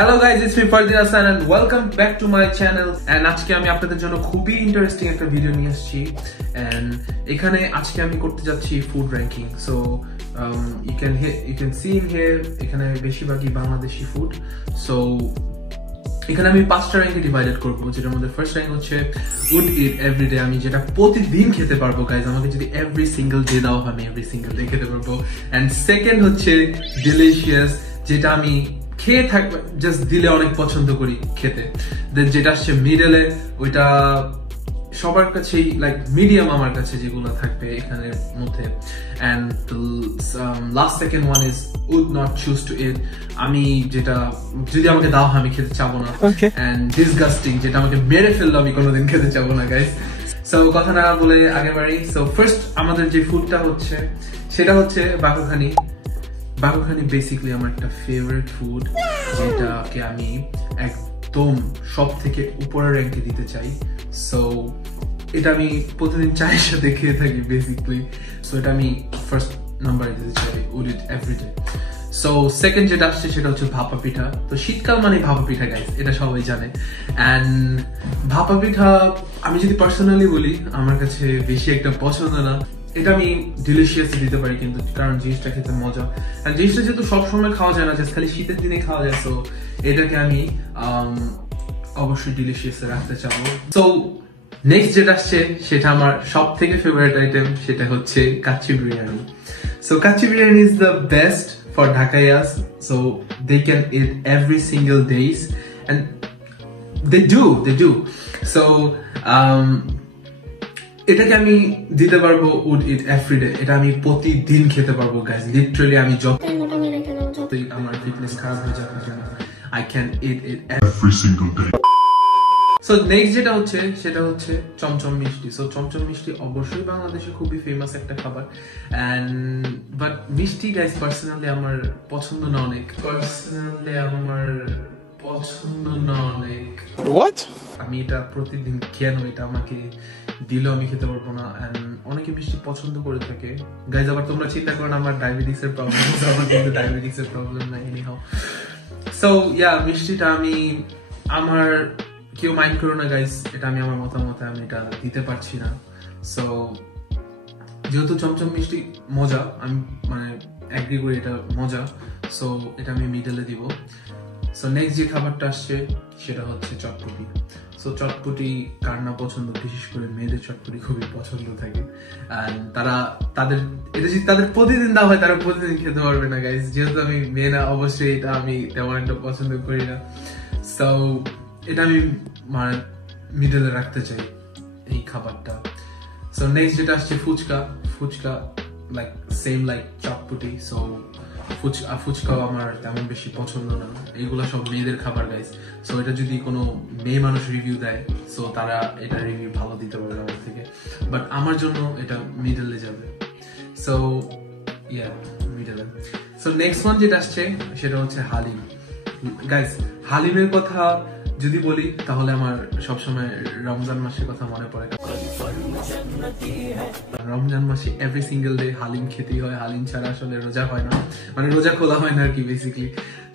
Hello guys, it's me Fardin Hassan and welcome back to my channel. And আজকে আমি আপনাদের জন্য খুবই ইন্টারেস্টিং একটা ভিডিও নিয়ে আসছি and এখানে আজকে আমি করতে যাচ্ছি food ranking. So you can see in here এখানে বেশিরভাগই বাংলাদেশি ফুড। সো এখানে আমি 5টা র‍্যাঙ্কে ডিভাইডেড করব, যেটার মধ্যে ফার্স্ট র‍্যাঙ্ক হচ্ছে উড ইট এভরিডে, আমি যেটা প্রতিদিন খেতে পারবো গাইজ, আমাকে যদি এভরি সিঙ্গেল ডে দাও আমি এভরি সিঙ্গেল ডে খেতে পারবো। এন্ড সেকেন্ড হচ্ছে ডিলিশিয়াস, যেটা আমি খেয়ে থাকবে জাস্ট দিলে অনেক পছন্দ করি খেতে। দেন যেটা আসছে মিডলে, ওইটা সবার কাছেই লাইক মিডিয়াম আমার কাছে যেগুলো থাকবে এখানের মধ্যে। And last second one is would not choose to eat, আমি যেটা যদি আমাকে দাও আমি খেতে চাবো না। এন্ড ডিসগাস্টিং, যেটা আমাকে মেরে ফেললো আমি কোনোদিন খেতে চাবো না গাইস। সো কথা না বলে আগে বাড়ি। সো ফার্স্ট আমাদের যে ফুডটা হচ্ছে সেটা হচ্ছে বাকুখানি। বাকুখানি বেসিক্যালি আমার একটা ফেভারিট ফুড, যেটাকে আমি একদম সব থেকে উপরের র‍্যাঙ্কে দিতে চাই। সো এটা আমি প্রতিদিন চায়ের সাথে খেয়ে থাকি বেসিক্যালি। সো এটা আমি ফার্স্ট নাম্বারে দিতে চাই, would it everyday. So second যেটা আসছে সেটা হচ্ছে ভাপা পিঠা। তো শীতকাল মানে ভাপা পিঠা গাইস, এটা সবাই জানে। এন্ড ভাপা পিঠা আমি যদি পার্সোনালি বলি, আমার কাছে বেশি একটা পছন্দ না। এটা আমি ডিলিশিয়াস দিতে পারি কিন্তু, কারণ জিনিসটা খেতে মজা। আর জিনিসটা যেহেতু সবসময় খাওয়া যায় না, জাস্ট খালি শীতের দিনে খাওয়া যায়, সো এটাকে আমি অবশ্যই ডিলিশিয়াসে রাখতে চাবো। সো নেক্সট যেটা আসছে সেটা আমার সব থেকে ফেভারিট আইটেম, সেটা হচ্ছে kacchi biryani. So kacchi biryani is the best for Dhakaiyas, so they can eat every single days and they do so এটাকে আমি দিতে পারবো উড ইট এভরিডে, এটা আমি প্রতিদিন খেতে পারবো গাইস। লিটারালি আমি যতই আমার ফিটনেস খারাপ হয়ে যাক না কেন, I can eat it every single day. So next যেটা হচ্ছে সেটা হচ্ছে চমচম মিষ্টি। সো চমচম মিষ্টি অবশ্যই বাংলাদেশে খুবই ফেমাস একটা খাবার, এন্ড বাট মিষ্টি গাইস পার্সোনালি আমার পছন্দ না অনেক। What? আমি এটা প্রতিদিন কেন এটা আমাকে দিলেও আমি খেতে পারবো না। এন্ড অনেকে মিষ্টি পছন্দ করে থাকে গাইজ, আবার তোমরা চিন্তা করো না আমার ডায়াবেটিস এর প্রবলেম, আমার কিন্তু ডায়াবেটিস এর প্রবলেম নাই এনিহাউ। সো ইয়া, মিষ্টিটা আমি আমার কেউ মাইন্ড করো না গাইজ, এটা আমি আমার মতামত আমি এটা দিতে পারছি না। সো যেহেতু চমচম মিষ্টি মজা, আমি মানে এগ্রি করি এটা মজা, সো এটা আমি মিডলে দিব। সো নেক্সট যে খাবারটা আসছে সেটা হচ্ছে চটপটি। সো চটপটি কার না পছন্দ, বিশেষ করে মেয়েদের চটপটি খুবই পছন্দ থাকে। এটা যদি তাদের প্রতিদিন দেওয়া হয় তারা প্রতিদিন খেতে পারবে না গাইজ, যেহেতু আমি মেয়ে না অবশ্যই এটা আমি তেমন একটা পছন্দ করি না। সো এটা আমি মানে মিডলে রাখতে চাই এই খাবারটা। সো নেক্সট যেটা আসছে ফুচকা লাইক সেম লাইক চটপটি। সো ফুচকাও আমার তেমন বেশি পছন্দ না, এইগুলা সব মেয়েদের খাবার গাইস। সো এটা যদি কোনো মেয়ে মানুষ রিভিউ দেয়, সো তারা এটা রিভিউ ভালো দিতে পারবে আমার থেকে, বাট আমার জন্য এটা মিডলে যাবে। সো ইয়া, মিডলে। সো নেক্সট ওয়ান যেটা আসছে সেটা হচ্ছে হালিম। গাইস হালিমের কথা যদি বলি তাহলে আমার সবসময় রমজান মাসের কথা মনে পড়ে। রমজান মাসে এভরি সিঙ্গেল ডে হালিম খেতেই হয়, হালিম ছাড়া আসলে রোজা হয় না, মানে রোজা খোলা হয় না আর কি বেসিক্যালি।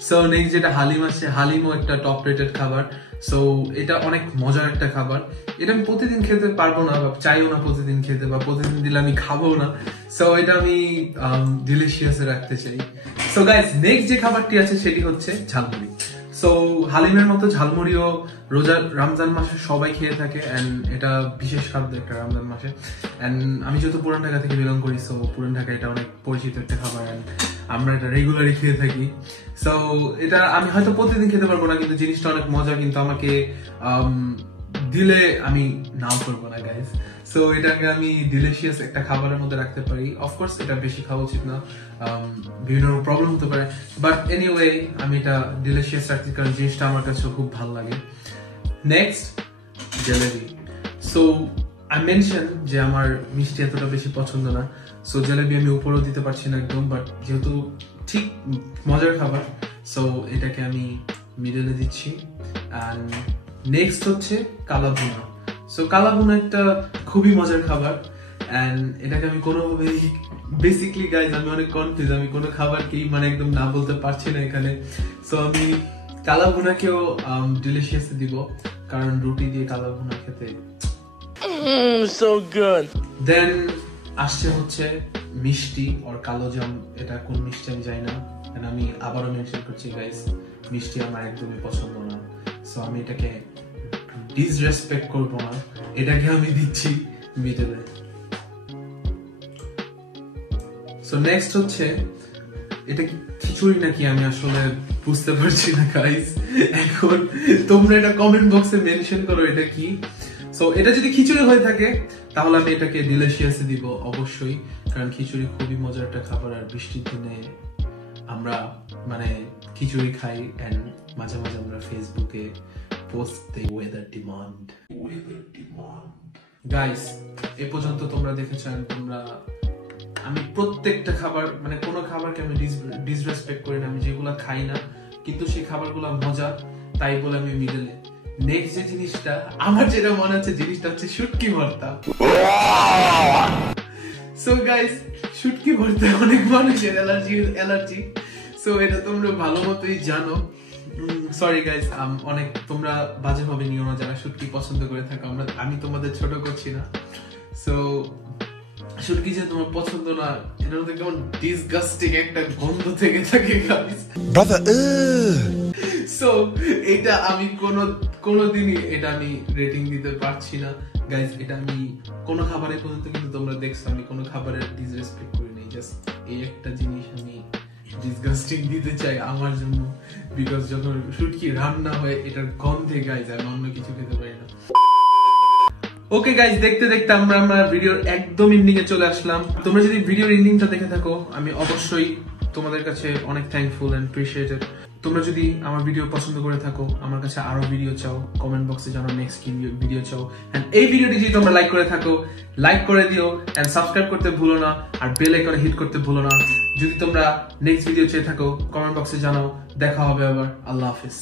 সো নেক্সট যেটা হালিম আসছে, হালিমও একটা টপ রেটেড খাবার। সো এটা অনেক মজার একটা খাবার, এটা আমি প্রতিদিন খেতে পারবো না, বা চাইও না প্রতিদিন খেতে, বা প্রতিদিন দিলে আমি খাবো না। সো এটা আমি ডিলিশিয়াসে রাখতে চাই। সো গাইস নেক্সট যে খাবারটি আছে সেটি হচ্ছে ঝালমুড়ি। সো হালিমের মতো ঝালমুড়িও রমজান মাসে সবাই খেয়ে থাকে, এন্ড এটা বিশেষ খাদ্য একটা রমজান মাসে। এন্ড আমি যেহেতু পুরান ঢাকা থেকে বিলং করি, সো পুরান ঢাকা এটা অনেক পরিচিত একটা খাবার, এন্ড আমরা এটা রেগুলারই খেয়ে থাকি। সো এটা আমি হয়তো প্রতিদিন খেতে পারবো না, কিন্তু জিনিসটা অনেক মজা, কিন্তু আমাকে দিলে আমি নাও করবো না গাইজ। সো এটাকে আমি ডিলিশিয়াস একটা খাবারের মধ্যে রাখতে পারি। অফকোর্স এটা বেশি খাওয়া উচিত না, বিভিন্ন প্রবলেম হতে পারে, বাট এনিওয়ে আমি এটা ডিলিশিয়াস রাখছি কারণ জিনিসটা আমার কাছে খুব ভালো লাগে। Next jalebi. So I mention যে আমার মিষ্টি এতটা বেশি পছন্দ না, সো জেলেবি আমি উপরেও দিতে পারছি না একদম, বাট যেহেতু ঠিক মজার খাবার, সো এটাকে আমি মিডলে দিচ্ছি। অ্যান্ড নেক্সট হচ্ছে কালাভুনা। সো কালাভুনা একটা খুবই মজার খাবার, এন্ড এটাকে আমি কোনোভাবেই বেসিক্যালি গাইজ আমি অনেক কনফিউজ, আমি কোনো খাবারকেই মানে একদম না বলতে পারছি না এখানে। সো আমি কালা ভুনাকেও ডিলিশিয়াস দিব, কারণ রুটি দিয়ে কালা ভুনা খেতে so good. দেন আসছে হচ্ছে মিষ্টি আর কালো জাম। এটা কোন মিষ্টি আমি জানি না, আমি আবারও মেনশন করছি গাইস, মিষ্টি আমার একদমই পছন্দ না। সো আমি এটাকে ডিসরেসপেক্ট করব না, এটাকে আমি দিচ্ছি মিডলে। সো নেক্সট হচ্ছে, এটা কি খিচুড়ি নাকি আমি আসলে বুঝতে পারছি না গাইস। এখন তোমরা এটা কমেন্ট বক্সে মেনশন করো এটা কি। সো এটা যদি খিচুড়ি হয়ে থাকে তাহলে আমি এটাকে ডিলিশিয়াস দিব অবশ্যই, কারণ খিচুড়ি খুবই মজার একটা খাবার। আর বৃষ্টির দিনে আমরা মানে খিচুড়ি খাই, এন্ড মাঝে মাঝে আমরা ফেসবুকে পোস্ট দেই ওয়েদার ডিমান্ড। গাইস এই পর্যন্ত তোমরা দেখেছো, তোমরা আমি প্রত্যেকটা খাবার মানে কোনো খাবারকে আমি ডিসরেসপেক্ট করি না, আমি যেগুলো খাই না কিন্তু সেই খাবারগুলো মজা তাই বলে আমি মিডলে। নেক্সট যে জিনিসটা আমার যেটা মনে হচ্ছে, জিনিসটা হচ্ছে শুটকি ভর্তা। সো গাইস শুটকি ভর্তা অনেক মানুষের অ্যালার্জি, সো এটা তোমরা ভালো মতোই জানো। সরি গাইস, অনেক তোমরা বাজে ভাবে নিও না যারা শুটকি পছন্দ করে থাকো, আমি তোমাদের ছোট করছি না। সো শুটকি যে তোমার পছন্দ না, এটার মধ্যে কেমন ডিসগাস্টিং একটা গন্ধ থেকে থাকে গাইস। সো এটা আমি কোনোদিনই এটা আমি রেটিং দিতে পারছি না গাইস। এটা আমি কোনো খাবারের পর্যন্ত, কিন্তু তোমরা দেখছো আমি কোনো খাবারের ডিসরেসপেক্ট করি নাই, জাস্ট এই একটা জিনিস আমি ডিসগাস্টিং দিতে চাই আমার জন্য, বিকজ যখন শুটকি রান্না হয় এটার গন্ধে গাইস আমি অন্য কিছু খেতে পারি না। ওকে গাইস, দেখতে দেখতে আমরা ভিডিওর একদম এন্ডিং এ চলে আসলাম। তোমরা যদি ভিডিওর এন্ডিংটা দেখে থাকো আমি অবশ্যই তোমাদের কাছে অনেক থ্যাঙ্কফুল এন্ড অ্যাপ্রিশিয়েটেড। তোমরা যদি আমার ভিডিও পছন্দ করে থাকো, আমার কাছে আরো ভিডিও চাও, কমেন্ট বক্সে জানাও নেক্সট কি ভিডিও চাও। এন্ড এই ভিডিওটি যদি তোমরা লাইক করে থাকো লাইক করে দিও, এন্ড সাবস্ক্রাইব করতে ভুলো না, আর বেল আইকনে হিট করতে ভুলো না। যদি তোমরা নেক্সট ভিডিও চেয়ে থাকো কমেন্ট বক্সে জানাও। দেখা হবে আবার। আল্লাহ হাফেজ।